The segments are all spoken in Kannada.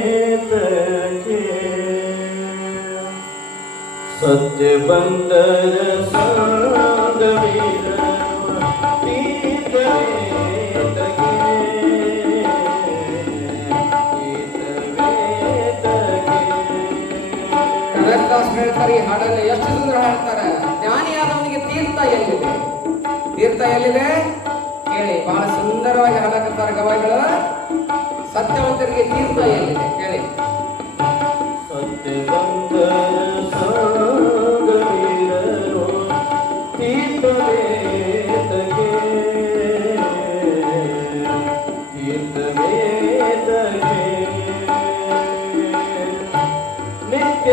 ಚಿಂತೆಯೇತಕ್ಕೆ ಸತ್ಯ ಬಂದರ ಸಾಧವೀರ ಹೇಳ್ತಾರೆ ಈ ಹಾಡಲ್ಲಿ ಎಷ್ಟು ಸುಂದರ ಹಾಡ್ತಾರೆ. ಜ್ಞಾನಿಯಾದವನಿಗೆ ತೀರ್ಥ ಎಲ್ಲಿದೆ? ತೀರ್ಥ ಎಲ್ಲಿದೆ? ಕೇಳಿ ಬಹಳ ಸುಂದರವಾಗಿ ಹಾಡಕತ್ತಾರ ಗವಾಯಿಗಳು ಸತ್ಯವಂತರಿಗೆ ತೀರ್ಥ ಎಲ್ಲಿದೆ ಕೇಳಿ ನಿತ್ಯ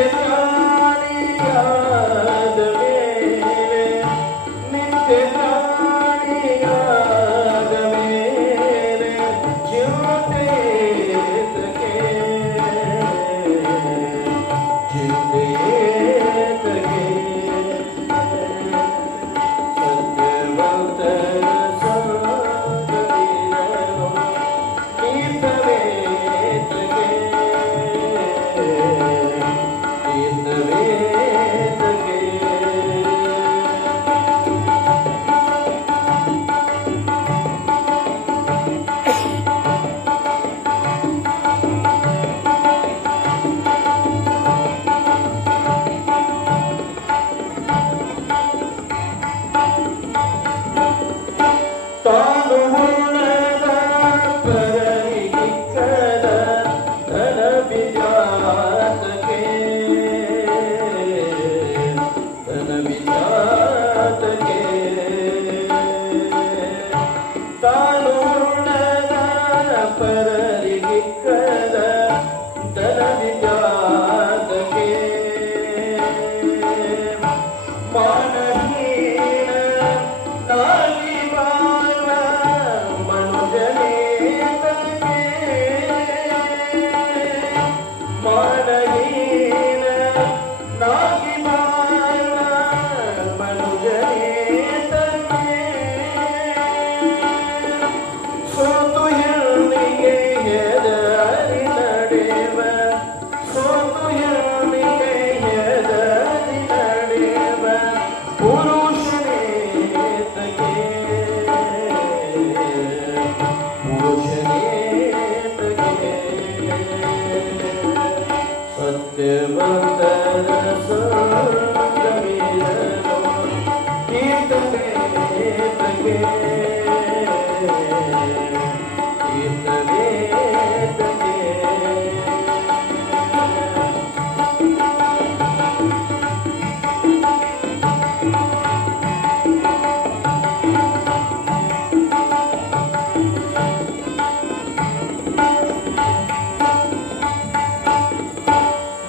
You. Devanta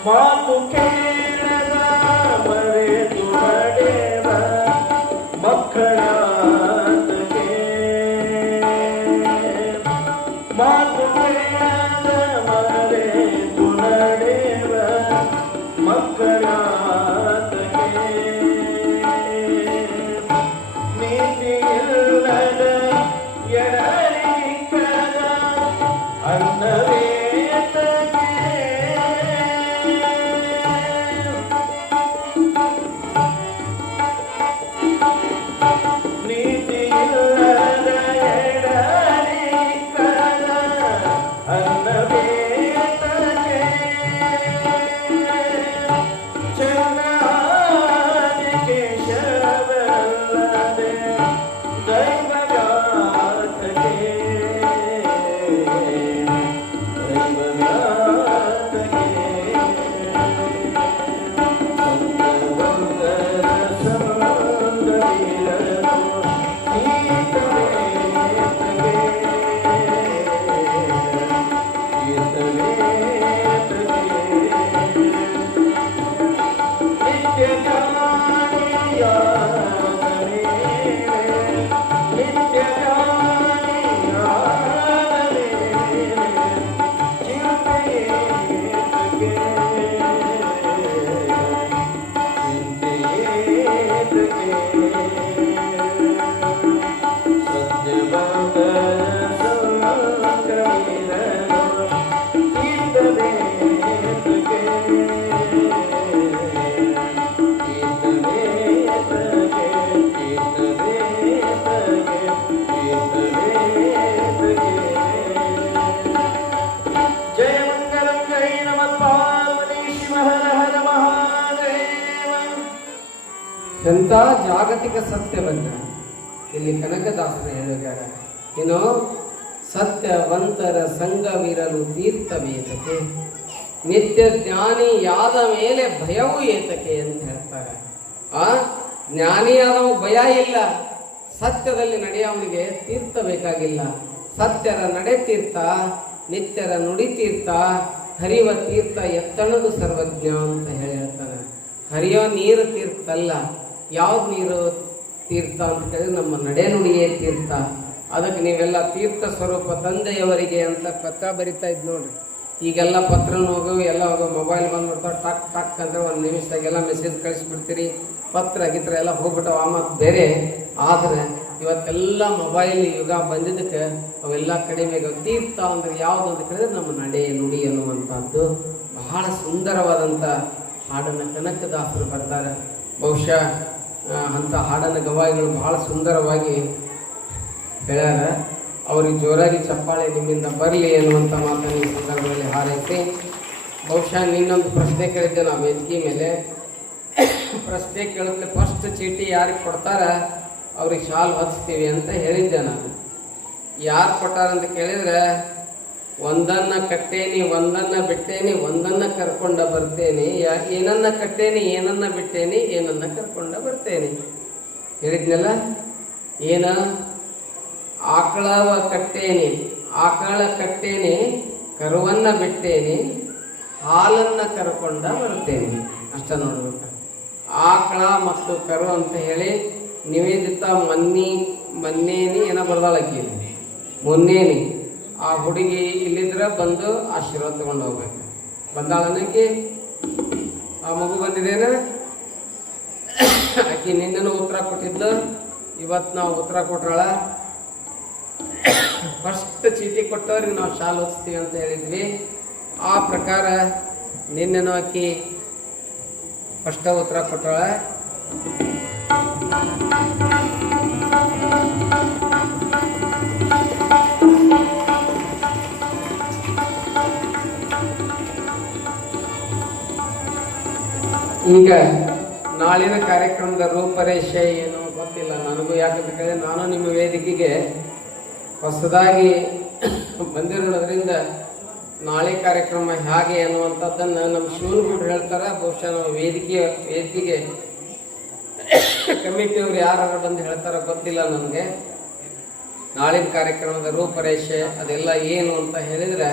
Moto que ಎಂಥ ಜಾಗತಿಕ ಸತ್ಯ ಬಂದ ಇಲ್ಲಿ ಕನಕದಾಸರು ಹೇಳಿದ್ದಾರೆ. ಏನು ಸತ್ಯವಂತರ ಸಂಗವಿರಲು ತೀರ್ಥವೇತಕೆ ನಿತ್ಯ ಜ್ಞಾನಿಯಾದ ಮೇಲೆ ಭಯವೂ ಏತಕೆ ಅಂತ ಹೇಳ್ತಾರೆ. ಆ ಜ್ಞಾನಿಯಾದವ ಭಯ ಇಲ್ಲ. ಸತ್ಯದಲ್ಲಿ ನಡೆಯವನಿಗೆ ತೀರ್ಥ ಬೇಕಾಗಿಲ್ಲ. ಸತ್ಯರ ನಡೆ ತೀರ್ಥ, ನಿತ್ಯರ ನುಡಿ ತೀರ್ಥ, ಹರಿವ ತೀರ್ಥ ಎತ್ತಣದು ಸರ್ವಜ್ಞ ಅಂತ ಹೇಳಿ ಹೇಳ್ತಾರೆ. ಹರಿಯೋ ನೀರು ತೀರ್ಥ ಅಲ್ಲ ಯಾವ್ದು ನೀರು ತೀರ್ಥ ಅಂತ ಕೇಳಿದ್ರೆ ನಮ್ಮ ನಡೆನುಡಿಯೇ ತೀರ್ಥ. ಅದಕ್ಕೆ ನೀವೆಲ್ಲ ತೀರ್ಥ ಸ್ವರೂಪ ತಂದೆಯವರಿಗೆ ಅಂತ ಪತ್ರ ಬರಿತಾ ಇದ್ ನೋಡ್ರಿ. ಈಗೆಲ್ಲ ಪತ್ರ ಹೋಗು ಎಲ್ಲ ಹೋಗೋ ಮೊಬೈಲ್ ಬಂದ್ಬಿಡ್ತಾವ ಟಕ್ ಟಕ್ ಅಂದ್ರೆ ಒಂದು ನಿಮಿಷದಾಗೆಲ್ಲ ಮೆಸೇಜ್ ಕಳಿಸ್ಬಿಡ್ತೀರಿ. ಪತ್ರ ಗಿತ್ರ ಎಲ್ಲ ಹೋಗ್ಬಿಟ್ಟವ ಮತ್ತು ಬೇರೆ. ಆದರೆ ಇವತ್ತೆಲ್ಲ ಮೊಬೈಲ್ ಯುಗ ಬಂದಿದ್ದಕ್ಕೆ ಅವೆಲ್ಲ ಕಡಿಮೆ. ತೀರ್ಥ ಅಂದರೆ ಯಾವುದು ಅಂತ ಕೇಳಿದ್ರೆ ನಮ್ಮ ನಡೆ ನುಡಿ ಅನ್ನುವಂಥದ್ದು. ಬಹಳ ಸುಂದರವಾದಂಥ ಹಾಡನ್ನು ಕನಕದಾಸರು ಬರ್ತಾರೆ. ಬಹುಶಃ ಆ, ಅಂಥ ಹಾಡನ್ನು ಗವಾಯಿಗಳು ಬಹಳ ಸುಂದರವಾಗಿ ಹೇಳ್ಯಾರ. ಅವ್ರಿಗೆ ಜೋರಾಗಿ ಚಪ್ಪಾಳೆ ನಿಮ್ಮಿಂದ ಬರಲಿ ಅನ್ನುವಂಥ ಮಾತನ್ನು ಈ ಸಂದರ್ಭದಲ್ಲಿ ಹಾರೈಸಿ, ಬಹುಶಃ ನಿನ್ನೊಂದು ಪ್ರಶ್ನೆ ಕೇಳಿದ್ದೆ ನಾವು ವೇದಿಕೆ ಮೇಲೆ. ಪ್ರಶ್ನೆ ಕೇಳಿದ್ರೆ ಫಸ್ಟ್ ಚೀಟಿ ಯಾರಿಗೆ ಕೊಡ್ತಾರ, ಅವ್ರಿಗೆ ಶಾಲ್ ಹಚ್ತೀವಿ ಅಂತ ಹೇಳಿದ್ದೆ ನಾನು. ಯಾರು ಕೊಟ್ಟಾರಂತ ಕೇಳಿದ್ರೆ ಒಂದನ್ನ ಕಟ್ಟೇನಿ, ಒಂದನ್ನ ಬಿಟ್ಟೇನಿ, ಒಂದನ್ನ ಕರ್ಕೊಂಡ ಬರ್ತೇನೆ ಏನನ್ನ ಕಟ್ಟೇನಿ, ಏನನ್ನ ಬಿಟ್ಟೇನಿ, ಏನನ್ನ ಕರ್ಕೊಂಡ ಬರ್ತೇನೆ. ಹೇಳಿದ್ನಲ್ಲ? ಏನ? ಆಕಳವ ಕಟ್ಟೇನಿ, ಆಕಳ ಕಟ್ಟೇನಿ, ಕರುವನ್ನ ಬಿಟ್ಟೇನಿ, ಹಾಲನ್ನ ಕರ್ಕೊಂಡ ಬರ್ತೇನೆ. ಅಷ್ಟ ನೋಡ್ಬೇಕು. ಆಕಳ ಮತ್ತು ಕರು ಅಂತ ಹೇಳಿ ನಿವೇದಿತ ಮನ್ನಿ, ಮನ್ನೇನಿ, ಏನ ಬರ್ದಾಳಕ್ಕಿ ಮೊನ್ನೇನಿ. ಆ ಹುಡುಗಿ ಇಲ್ಲಿದ್ರ ಬಂದು ಆಶೀರ್ವಾದ ತಗೊಂಡು ಹೋಗ್ಬೇಕು. ಬಂದಾಳನಕ್ಕೆ, ಆ ಮಗು ಬಂದಿದೇನ? ಆಕಿ ನಿನ್ನೂ ಉತ್ತರ ಕೊಟ್ಟಿದ್ಲು. ಇವತ್ತು ನಾವು ಉತ್ತರ ಕೊಟ್ರಾಳ ಫಸ್ಟ್ ಚೀಟಿ ಕೊಟ್ಟವ್ರಿಗೆ ನಾವು ಶಾಲ್ ಓದಿಸ್ತೀವಿ ಅಂತ ಹೇಳಿದ್ವಿ. ಆ ಪ್ರಕಾರ ನಿನ್ನೆನೂ ಆಕಿ ಫಸ್ಟ್ ಉತ್ತರ ಕೊಟ್ಟಳ ಈಗ ನಾಳಿನ ಕಾರ್ಯಕ್ರಮದ ರೂಪರೇಷೆ ಏನು ಗೊತ್ತಿಲ್ಲ. ನನಗೂ ಯಾಕಂತ ಕೇಳಿದ್ರೆ ನಾನು ನಿಮ್ಮ ವೇದಿಕೆಗೆ ಹೊಸದಾಗಿ ಬಂದಿರೋದ್ರಿಂದ ನಾಳೆ ಕಾರ್ಯಕ್ರಮ ಹೇಗೆ ಅನ್ನುವಂಥದ್ದನ್ನು ನಮ್ಮ ಶಿವನಗೌಡ್ರು ಹೇಳ್ತಾರೆ. ಬಹುಶಃ ನಮ್ಮ ವೇದಿಕೆಯ ವೇದಿಕೆಗೆ ಕಮಿಟಿಯವರು ಯಾರು ಬಂದು ಹೇಳ್ತಾರೋ ಗೊತ್ತಿಲ್ಲ ನನಗೆ. ನಾಳಿನ ಕಾರ್ಯಕ್ರಮದ ರೂಪರೇಷೆ ಅದೆಲ್ಲ ಏನು ಅಂತ ಹೇಳಿದರೆ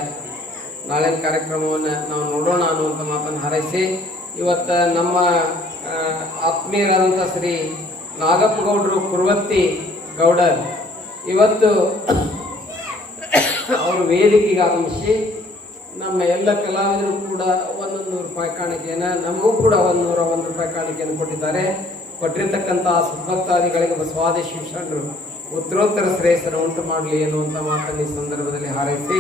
ನಾಳಿನ ಕಾರ್ಯಕ್ರಮವನ್ನು ನಾವು ನೋಡೋಣ ಅನ್ನುವಂಥ ಮಾತನ್ನು ಹಾರೈಸಿ ಇವತ್ತು ನಮ್ಮ ಆತ್ಮೀಯರಾದಂಥ ಶ್ರೀ ನಾಗಪ್ಪ ಗೌಡರು ಕುರುವತ್ತಿ ಗೌಡರ್ ಇವತ್ತು ಅವರು ವೇದಿಕೆಗೆ ಆಗಮಿಸಿ ನಮ್ಮ ಎಲ್ಲ ಕಲಾವಿದರು ಕೂಡ ಒಂದೊಂದು ರೂಪಾಯಿ ಕಾಣಿಕೆಯನ್ನು, ನಮಗೂ ಕೂಡ ಒಂದು ನೂರ ಒಂದು ರೂಪಾಯಿ ಕಾಣಿಕೆಯನ್ನು ಕೊಟ್ಟಿದ್ದಾರೆ. ಕೊಟ್ಟಿರ್ತಕ್ಕಂಥ ಸದ್ಭಕ್ತಾದಿಗಳಿಗೆ ಬಸವಾದಿ ಶಿಕ್ಷಣರು ಉತ್ತರೋತ್ತರ ಶ್ರೇಯಸ್ಸನ್ನು ಉಂಟು ಮಾಡಲಿ ಎನ್ನುವಂಥ ಮಾತನ್ನು ಈ ಸಂದರ್ಭದಲ್ಲಿ ಹಾರೈಸಿ,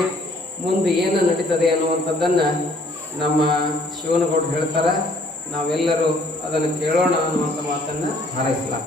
ಮುಂದೆ ಏನು ನಡೀತದೆ ಅನ್ನುವಂಥದ್ದನ್ನು ನಮ್ಮ ಶಿವನಗೌಡರು ಹೇಳ್ತಾರೆ ನಾವೆಲ್ಲರೂ ಅದನ್ನು ಕೇಳೋಣ ಅನ್ನುವಂಥ ಮಾತನ್ನು ಹಾರೈಸಲಾಗ್ತದೆ.